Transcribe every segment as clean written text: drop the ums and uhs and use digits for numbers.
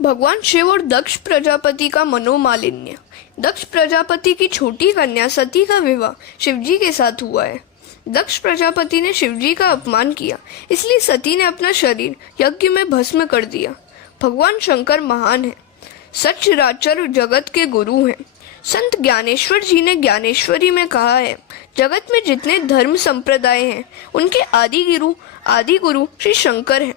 भगवान शिव और दक्ष प्रजापति का मनोमालिन्य। दक्ष प्रजापति की छोटी कन्या सती का विवाह शिवजी के साथ हुआ है। दक्ष प्रजापति ने शिवजी का अपमान किया, इसलिए सती ने अपना शरीर यज्ञ में भस्म कर दिया। भगवान शंकर महान है, सचराचर जगत के गुरु हैं। संत ज्ञानेश्वर जी ने ज्ञानेश्वरी में कहा है, जगत में जितने धर्म संप्रदाय हैं उनके आदि गुरु श्री शंकर हैं।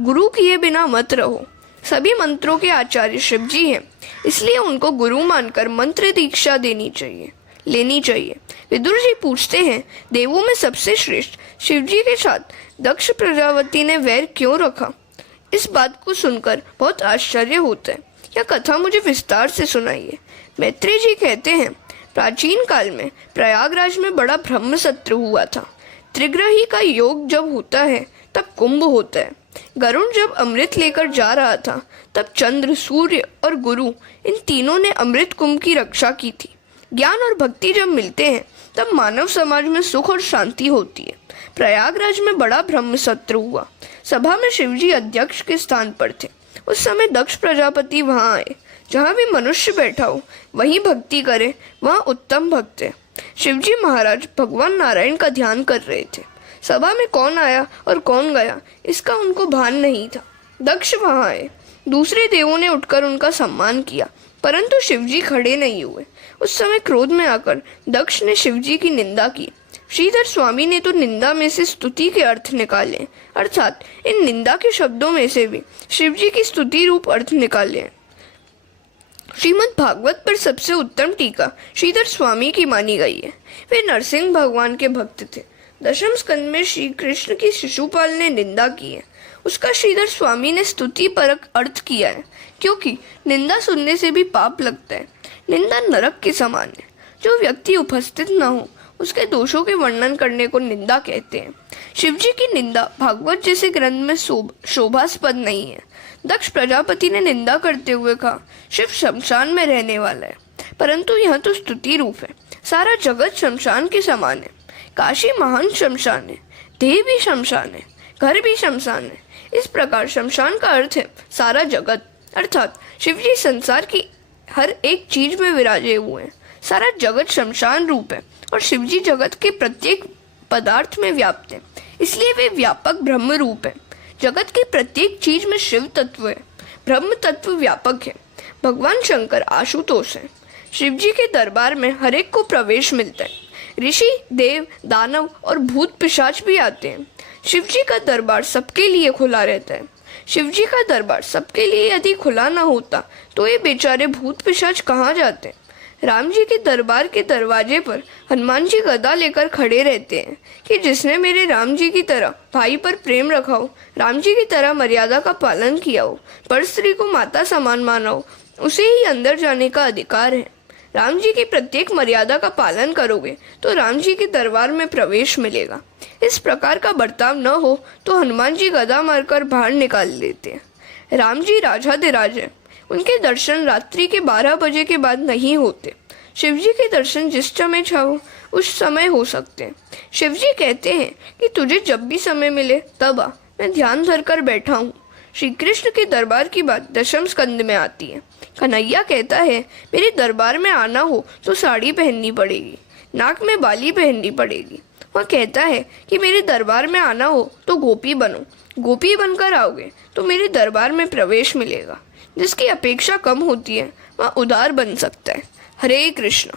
गुरु किए बिना मत रहो। सभी मंत्रों के आचार्य शिवजी हैं, इसलिए उनको गुरु मानकर मंत्र दीक्षा लेनी चाहिए। विदुर जी पूछते हैं, देवों में सबसे श्रेष्ठ शिवजी के साथ दक्ष प्रजापति ने वैर क्यों रखा? इस बात को सुनकर बहुत आश्चर्य होता है। यह कथा मुझे विस्तार से सुनाइए। मैत्रेय जी कहते हैं, प्राचीन काल में प्रयागराज में बड़ा ब्रह्म सत्र हुआ था। त्रिग्रही का योग जब होता है तब कुंभ होता है। गरुण जब अमृत लेकर जा रहा था तब चंद्र, सूर्य और गुरु इन तीनों ने अमृत कुंभ की रक्षा की थी। ज्ञान और भक्ति जब मिलते हैं तब मानव समाज में सुख और शांति होती है। प्रयागराज में बड़ा ब्रह्म सत्र हुआ। सभा में शिवजी अध्यक्ष के स्थान पर थे। उस समय दक्ष प्रजापति वहां आए। जहाँ भी मनुष्य बैठा हो वहीं भक्ति करे, वहाँ उत्तम भक्त है। शिवजी महाराज भगवान नारायण का ध्यान कर रहे थे। सभा में कौन आया और कौन गया इसका उनको भान नहीं था। दक्ष वहां आए। दूसरे देवों ने उठकर उनका सम्मान किया, परंतु शिवजी खड़े नहीं हुए। उस समय क्रोध में आकर दक्ष ने शिवजी की निंदा की। श्रीधर स्वामी ने तो निंदा में से स्तुति के अर्थ निकाले, अर्थात इन निंदा के शब्दों में से भी शिवजी की स्तुति रूप अर्थ निकाले। श्रीमद् भागवत पर सबसे उत्तम टीका श्रीधर स्वामी की मानी गई है। वे नरसिंह भगवान के भक्त थे। दशम स्कंद में श्री कृष्ण की शिशुपाल ने निंदा की है, उसका श्रीधर स्वामी ने स्तुति परक अर्थ किया है, क्योंकि निंदा सुनने से भी पाप लगता है। निंदा नरक के समान है। जो व्यक्ति उपस्थित न हो उसके दोषों के वर्णन करने को निंदा कहते हैं। शिवजी की निंदा भागवत जैसे ग्रंथ में शोभास्पद नहीं है। दक्ष प्रजापति ने निंदा करते हुए कहा, शिव शमशान में रहने वाला है, परंतु यह तो स्तुति रूप है। सारा जगत शमशान के समान है। काशी महान शमशान है, देह भी शमशान है, घर भी शमशान है। इस प्रकार शमशान का अर्थ है सारा जगत, अर्थात शिवजी संसार की हर एक चीज में विराजे हुए हैं। सारा जगत शमशान रूप है और शिवजी जगत के प्रत्येक पदार्थ में व्याप्त है, इसलिए वे व्यापक ब्रह्म रूप है। जगत की प्रत्येक चीज में शिव तत्व है, ब्रह्म तत्व व्यापक है। भगवान शंकर आशुतोष है। शिवजी के दरबार में हर एक को प्रवेश मिलता है। ऋषि, देव, दानव और भूत पिशाच भी आते हैं। शिवजी का दरबार सबके लिए खुला रहता है। शिवजी का दरबार सबके लिए यदि खुला ना होता तो ये बेचारे भूत पिशाच कहाँ जाते? राम जी के दरबार के दरवाजे पर हनुमान जी गदा लेकर खड़े रहते हैं कि जिसने मेरे राम जी की तरह भाई पर प्रेम रखा हो, राम जी की तरह मर्यादा का पालन किया हो, पर स्त्री को माता समान माना हो, उसे ही अंदर जाने का अधिकार है। राम जी की प्रत्येक मर्यादा का पालन करोगे तो राम जी के दरबार में प्रवेश मिलेगा। इस प्रकार का बर्ताव न हो तो हनुमान जी गदा मारकर बाहर निकाल देते हैं। राम जी राजाधिराज है। उनके दर्शन रात्रि के 12 बजे के बाद नहीं होते। शिवजी के दर्शन जिस समय चाहो उस समय हो सकते हैं। शिवजी कहते हैं कि तुझे जब भी समय मिले तब आ, मैं ध्यान धरकर बैठा हूँ। श्री कृष्ण के दरबार की बात दशम स्कंद में आती है। कन्हैया कहता है, मेरे दरबार में आना हो तो साड़ी पहननी पड़ेगी, नाक में बाली पहननी पड़ेगी। वह कहता है कि मेरे दरबार में आना हो तो गोपी बनो, गोपी बनकर आओगे तो मेरे दरबार में प्रवेश मिलेगा। जिसकी अपेक्षा कम होती है वह उदार बन सकता है। हरे कृष्ण।